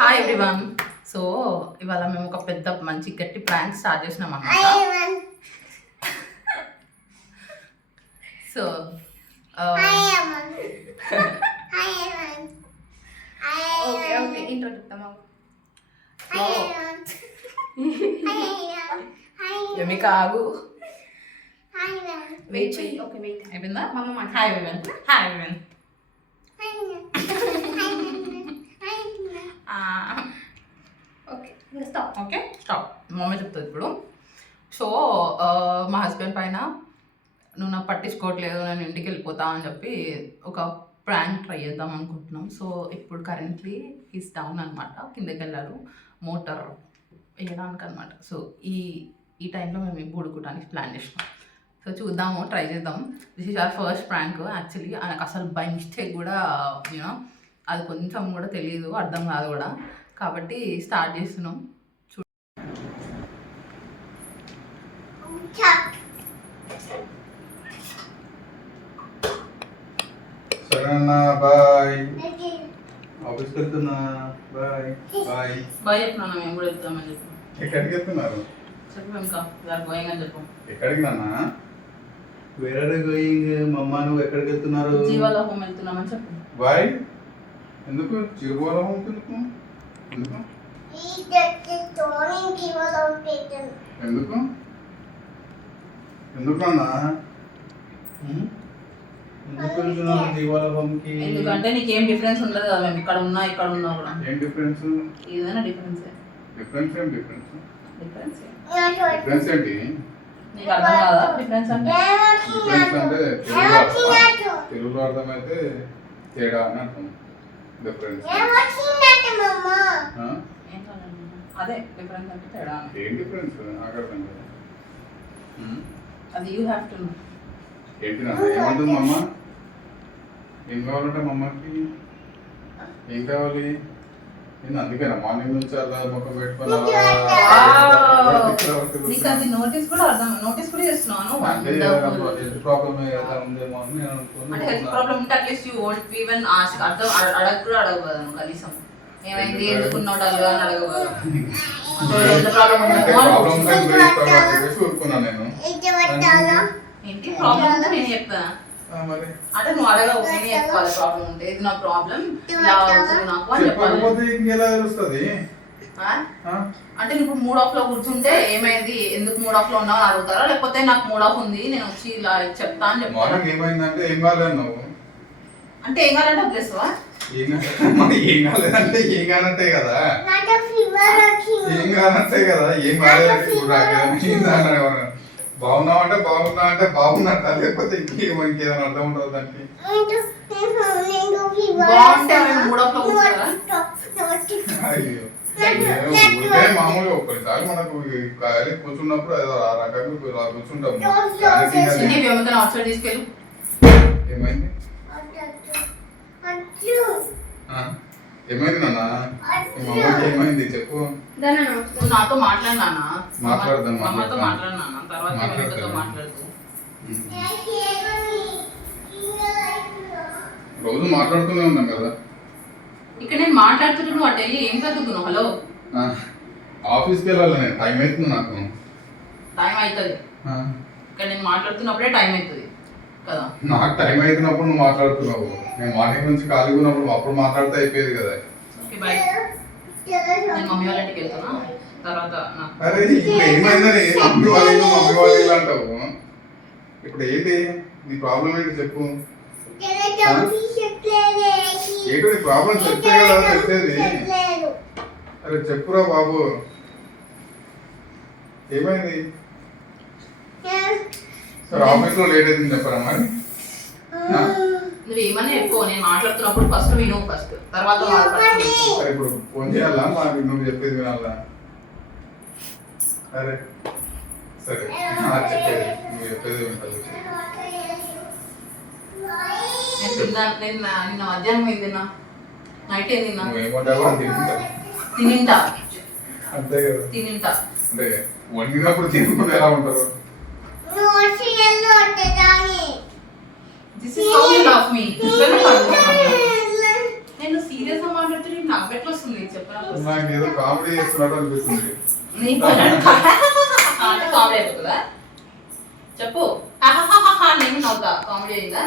Hi everyone. So ఇవాళ మేము ఒక పెద్ద మంచి గట్టి ప్రాంక్ స్టార్ట్ చేసినాం అన్నమాట. సో ఓకే ఓకే ఇంట్రో చెప్తామా? ఏమి కాగు వెయిట్ చెయ్యి. ఓకే వెయిట్ అయిపోయిందా? మమ్మ hi everyone. Hi everyone. Okay stop. Okay stop. Mummy చెప్తుంది ఇప్పుడు. సో మా హస్బెండ్ పైన నువ్వు నాకు పట్టించుకోవట్లేదు, నేను ఇంటికి వెళ్ళిపోతా అని చెప్పి ఒక ప్రాంక్ ట్రై చేద్దాం అనుకుంటున్నాం. సో ఇప్పుడు కరెంట్లీ ఈస్ డౌన్ అనమాట, కిందకి వెళ్ళారు మోటార్ వేయడానికి అనమాట. సో ఈ టైంలో మేము బుడుకోవడానికి ప్లాన్ చేసినాం. సో చూద్దాము, ట్రై చేద్దాం. This is our first prank. Actually ఆయనకు అసలు బై మిస్టేక్ కూడా యూనో అది కొంచెం కూడా తెలియదు, అర్థం కాదు కూడా. కాబట్టి స్టార్ట్ చేస్తున్నాం. సరేనా, బాయ్. ఆఫీస్కి వెళ్తున్నా, బాయ్ బాయ్. బాయ్ చెప్తున్నా, మేము కూడా వెళ్తామని చెప్పు. ఎక్కడికి వెళ్తున్నారు? చెప్పు ఇంకా గోయింగ్ అని చెప్పు. ఎక్కడికి నాన్న? వేరే గోయింగ్. మమ్మ నువ్వు ఎక్కడికి వెళ్తున్నారు? జీవాల హోమ్ వెళ్తున్నామని చెప్పు. బాయ్. ఎందుకు చిరుగోళ హోమ్కి ఎందుకు? ఎందుకు ఎందుకు ఎందుకు నాన్న? ఎందుకు వెళ్తున్నావు జీవాల హోమ్కి? ఎందుకంటే నీకేం డిఫరెన్స్ ఉండదు కదా, మేము ఇక్కడ ఉన్నా కూడా. ఏం డిఫరెన్స్? ఏదైనా డిఫరెన్స్ డిఫరెన్స్ ఏం డిఫరెన్స్? డిఫరెన్స్ డిఫరెన్స్ ఏంటి? నీకు అర్థం కాదా డిఫరెన్స్ అంటే? డిఫరెన్స్ అంటే తెలుగులో అర్థమైతే తేడా అని అర్థం. డిఫరెన్స్ అదే డిఫరెన్స్ అంటే తేడా. ఏం డిఫరెన్స్? నాకు అర్థం కదా. అది యూ హ్యావ్ టు నో. ఏంటి నాన్న? ఏమంటుంది మమ్మ? ఏం కావాలంటే మమ్మకి? ఏం కావాలి? నేను అందుకేనా మార్నింగ్ నుంచి అలా ముఖం పెట్టుకుని నీకు అది నోటీస్ కూడా చేస్తున్నాను. అంటే హెల్త్ ప్రాబ్లమ్ ఏదైనా ఉందేమో అని నేను అంటే హెల్త్ ప్రాబ్లమ్ ఉంటే at least you won't even ask. అర్థం అడగ కూడా అడగదు నువ్వు కనీసం. ఏమైంది, ఎందుకున్నావు డల్గా అని అడగదు. హెల్త్ ప్రాబ్లమ్ ఊరుకున్నా నేను. ఏంటి ప్రాబ్లం ఉంటే నేను చెప్తాను. అంటే నువ్వు అడగవు, నేనే చెప్పుకోవాలి ప్రాబ్లం ఉంటే. ఇది నా ప్రాబ్లం, ఇలా అవుతుంది నాకు అని చెప్పాలి. ఇంకెలా తెలుస్తుంది? అంటే ఇప్పుడు మూడ్ ఆఫ్ లో కూర్చుంటే ఏమైంది, ఎందుకు మూడ్ ఆఫ్ లో ఉన్నావు అని అడుగుతారా, లేకపోతే నాకు మూడ్ ఆఫ్ ఉంది నేను వచ్చి ఇలా చెప్తా అని చెప్తాను. ఏమైందంటే ఏం కాలేదు నువ్వు అంటే ఏం కావాలంటే వదిలేస్తావా? ఏం కాలేదంటే ఏం కానంటే కదా, ఏం కానంటే కదా. ఏం కాలేదు. బాగున్నావు అంటే బాగున్నట్ట, లేకపోతే ఇంకేదైనా అర్థం ఉండదు దానికి. బాగుంటే మూడ్ ఆఫ్ లో కూర్చుంటారా? అయ్యో మామూలుగా ఒక్కసారి మనకు ఖాళీ కూర్చున్నప్పుడు ఆ రకంగా కూర్చుంటాము. తీసుకెళ్ళి ఏమైంది ఏమైంది నాన్న? మమ్మకి ఏమైంది చెప్పు. నాతో మాట్లాడినా మాట్లాడదాం తర్వాత మాట్లాడుతూ రోజు మాట్లాడుతూనే ఉన్నాం కదా. ఇక్కడ నేను మాట్లాడుతుంటే నువ్వు అటు వెళ్ళి ఏం చదువుతున్నావు? హలో, ఆఫీస్కి వెళ్ళాలి నేను. టైం అవుతుంది నాకు. టైం అవుతుంది. ఇక్కడ నేను మాట్లాడుతున్నప్పుడే టైం అవుతుంది కదా. నాకు టైం అవుతున్నప్పుడు నువ్వు మాట్లాడుతున్నావు. నేను మార్నింగ్ నుంచి ఖాళీగా ఉన్నప్పుడు అప్పుడు మాట్లాడితే అయిపోయేది కదా. Okay bye. నేను మమ్మీ వాళ్ళ ఇంటికి వెళ్తున్నా. తర్వాత అరే ఇప్పుడు ఏమైందని మమ్మీ వాళ్ళు అంటావు. ఇప్పుడు ఏంటి నీ ప్రాబ్లం ఏంటి చెప్పు. ఏంటో నీ ప్రాబ్లం చెప్తే కదా చెప్పేది. అరే చెప్పురా బాబు, ఏమైంది? సరే ఆఫీస్ లో లేట్ అవుతుంది చెప్పరా మరి. నువ్వు ఏమన్నా ఎక్కువ నేను మాట్లాడుతున్నప్పుడు ఫస్ట్ విను, ఫస్ట్ తర్వాత ఇప్పుడు ఫోన్ చేయాలా మరి నువ్వు చెప్పేది వినాలా? అరే సరే చెప్పేది నువ్వు చెప్పేది వింటాను. నిన్న మధ్యాహ్నం ఏం తిన్నా, నైట్ ఏం తిన్నా? నువ్వేమంటావో తినింటా. అంతే కదా, తినింటా. అంటే వండినప్పుడు తినకుండా ఎలా ఉంటారు? This is how you love. ఆఫ్ మీ నేను సీరియస్ గా మాట్లాడుతుంటే నాకు ఎట్లా వస్తుంది చెప్పరా నాకు ఏదో కామెడీ చేస్తున్నట్టు అనిపిస్తుంది. నీకు అంటే కామెడీ అయిపోతుందా చెప్పు నేను నవ్వుతా కామెడీ అయిందా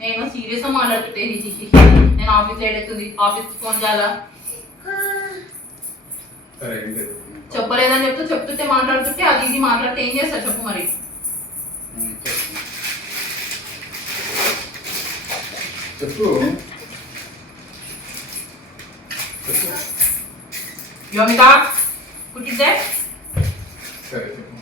నేను సీరియస్ గా మాట్లాడుతుంటే నేను ఆఫీస్ లేట్ అవుతుంది ఆఫీస్ ఫోన్ చేయాలా సరే ఏంటి? చెప్పలేదని చెప్తుంటే మాట్లాడుతుంటే అది ఇది మాట్లాడితే ఏం చేస్తా చెప్పు మరి చెప్పు చెప్పు. యోమిక కుట్టిద్దే సరే చెప్పు.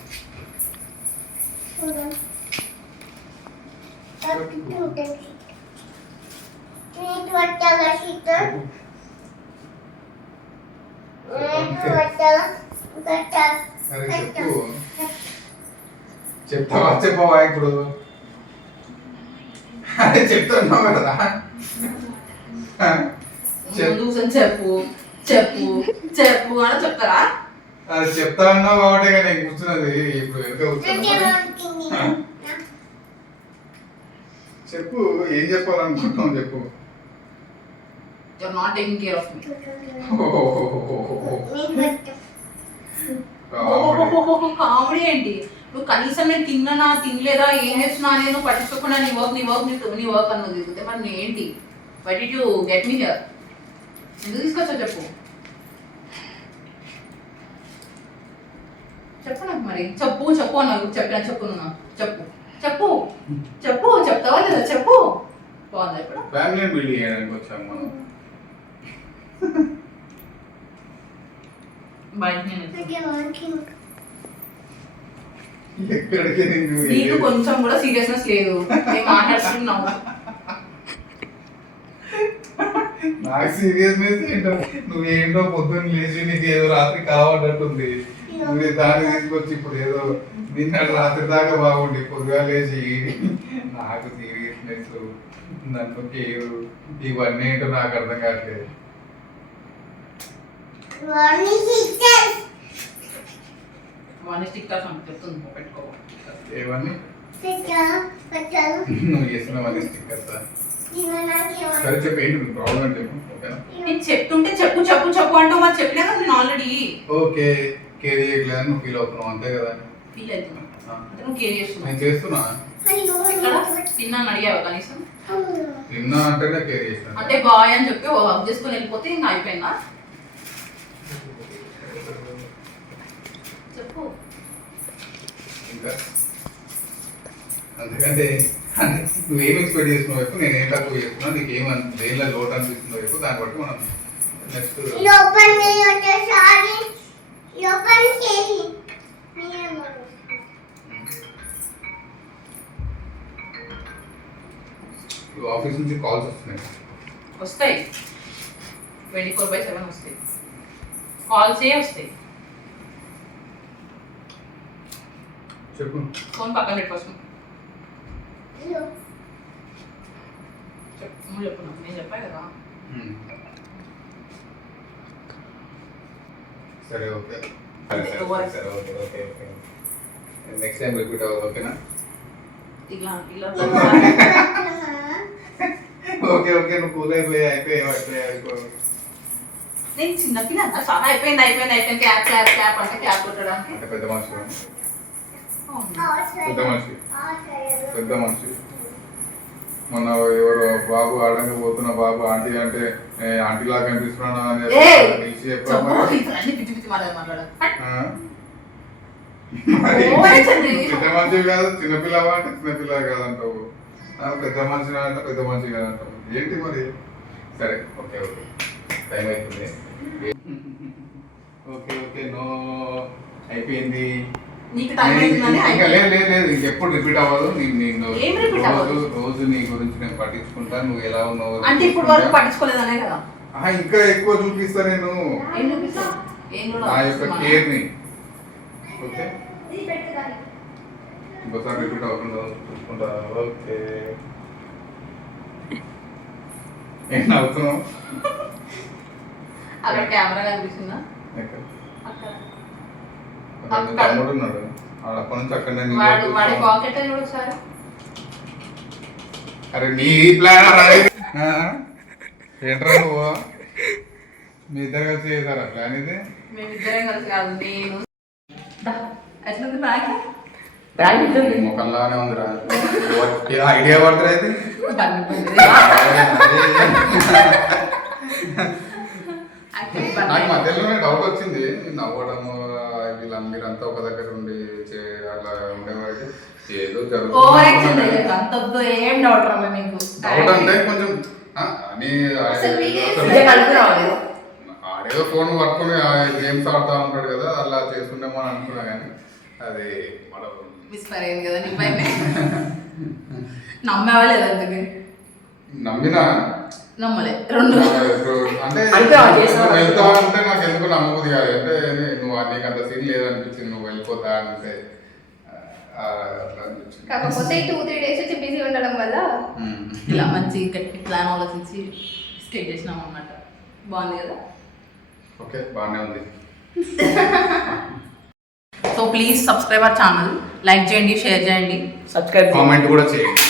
సరే చెప్పు. చెప్తావా చెప్పవా ఇప్పుడు? అదే చెప్తున్నావు కదా. ముందు చెప్పు చెప్పు చెప్పు అని చెప్తారా అది చెప్తా అన్నావు కాబట్టి నేను కూర్చున్నది ఇప్పుడు వెనుక కూర్చున్నా. చెప్పు ఏం చెప్పాలనుకుంటున్నావు చెప్పు. You are not taking care of me comedy ఏంటి నువ్వు కనీసం నేను తిన్నానా తినలేదా ఏం చేస్తున్నా అనేది నువ్వు పట్టించుకోకుండా నీ వర్క్ అన్నది దిగుతే మరి నేను ఏంటి why did you get me here ఎందుకు తీసుకొచ్చా చెప్పు చెప్పు నాకు మరి చెప్పు అన్నావు చెప్పినా చెప్పు నువ్వు చెప్పు చెప్పు చెప్పు చెప్తావా లేదా చెప్పు బాగుందా ఇప్పుడు ఫ్యామిలీ బిల్డ్ చేయడానికి వచ్చాము మనం. బయట ఎక్కడికి నీకు కొంచెం కూడా సీరియస్నెస్ లేదు నేను మాట్లాడుతున్నావు నాకు సీరియస్నెస్ ఏంటో నువ్వేంటో పొద్దున్న లేచి నీకు ఏదో రాత్రి కావాలంటుంది నువ్వు దాన్ని తీసుకొచ్చి ఇప్పుడు ఏదో నిన్నటి రాత్రి దాకా బాగుండి పొద్దుగా లేచి నాకు సీరియస్నెస్ నన్ను కేరు ఇవన్నీ ఏంటో నాకు అర్థం కావట్లేదు. వాడిని స్టిక్కర్స్ అని చెప్తుంది పెట్టుకో ఏమని నువ్వు చేస్తున్నావని స్టిక్కర్స్ సరే చెప్పు ఏంటి మీ ప్రాబ్లం అంటే ఓకేనా నేను చెప్తుంటే చెప్పు చెప్పు చెప్పు అంటూ మరి చెప్పినా కదా నేను ఆల్రెడీ ఓకే కేర్ చేయట్లేదని నువ్వు ఫీల్ అవుతున్నావు అంతే కదా. ఫీల్ అవుతున్నా అంటే నువ్వు కేర్ చేస్తున్నావు నేను చేస్తున్నా తిన్నాను అడిగావా కనీసం తిన్నా అంటేనే కేర్ చేస్తున్నా అంటే బాయ్ అని చెప్పి వర్క్ చేసుకుని వెళ్ళిపోతే ఇంకా అయిపోయిందా చెప్పు ఇంకా అందుకంటే నువ్వేం ఎక్స్పెక్ట్ చేస్తున్నావు వైపు నేను ఏం తక్కువ చేస్తున్నా నీకు ఏమని దేనిలో లోటు అనిపిస్తుందో వైపు దాన్ని బట్టి మనం నెక్స్ట్ ఆఫీస్ నుంచి కాల్స్ వస్తున్నాయి వస్తాయి 24/7 వస్తాయి కాల్సే వస్తాయి చెప్పు ఫోన్ పక్కన పెట్టు ఫస్ట్ చెప్పు నువ్వు చెప్పు నాకు నేను చెప్పా కదా సరే ఓకే సరే okay okay okay next time repeat అవ్వదు ఓకేనా ఇలా ఇలా ఓకే ఓకే నువ్వు కూల్ అయిపోయావు నేను చిన్నపిల్ల చాలా అయిపోయింది క్యాప్ అంటే క్యాప్ కొట్టడానికి అంటే పెద్ద మనిషి పెద్ద మనిషి మొన్న ఎవరు బాబు ఆడంగా పోతున్న బాబు ఆంటీ అంటే ఆంటీ లాగా కనిపిస్తున్నాను అని పిలిచి చెప్పాము పెద్ద మనిషి కాదు చిన్నపిల్లవా అంటే చిన్నపిల్ల కాదంటావు పెద్ద మనిషి అంటే పెద్ద మనిషి కాదంటావు ఏంటి మరి సరే ఓకే ఓకే టైం అవుతుంది ఓకే ఓకే నో అయిపోయింది ఇంకా లేదు ఇంకెప్పుడు రిపీట్ అవ్వదు రోజు నీ గురించి నేను పట్టించుకుంటా నువ్వు ఎలా ఉన్నావు అంటే ఇప్పుడు వరకు పట్టించుకోలేదనే కదా ఇంకా ఎక్కువ చూపిస్తా నేను నా యొక్క కేర్ ని ఓకే ఇంకోసారి రిపీట్ అవ్వకుండా చూసుకుంటా ఓకే ఏం అవుతున్నావు అక్కడ కెమెరా కనిపిస్తుందా తమ్ముడు ఉన్నాడు అప్పటి నుంచి అక్కడ వాడి పాకెట్ ఒకసారి అరే నీ ప్లాన్ ఏంట్రా నువ్వు మీ ఇద్దరు కలిసి చేశారా ప్లాన్ ఇది మేమిద్దరం కలిసి కాదు నేను ఎట్లుంది బ్యాగ్ బ్యాగ్ ఇట్లుంది మొక్కల్లానే ఉందిరా ఐడియా పడుతుంది అయితే నాకు మధ్యలోనే డౌట్ వచ్చింది నవ్వడము మీరంతా ఒక దగ్గర ఉండి అట్లా ఉండేవాళ్ళు ఏదో జరుగుతుంది ఏం డౌట్ రాలే నీకు డౌట్ అంటే కొంచెం అని ఆడేదో ఫోన్ పట్టుకుని గేమ్స్ ఆడుతూ ఉంటాడు కదా అలా చేసుకుంటామో అని అనుకున్నా కానీ అది మిస్ఫైర్ అయింది కదా నీ పైన నమ్మేవా లేదా అందుకే నమ్మినా నమ్మలే రెండు అంటే వెళ్తా అంటే నాకు ఎందుకు నమ్మబుద్ధి కాదు అంటే నువ్వు నీకు అంత సీన్ లేదనిపించింది నువ్వు వెళ్ళిపోతా అంటే అట్లా అనిపించింది కాకపోతే 2-3 డేస్ వచ్చి బిజీ ఉండడం వల్ల ఇలా మంచి గట్టి ప్లాన్ ఆలోచించి స్టే చేసినాం అన్నమాట బాగుంది కదా ఓకే బాగానే ఉంది so please subscribe our channel like చేయండి షేర్ చేయండి కామెంట్ కూడా చేయండి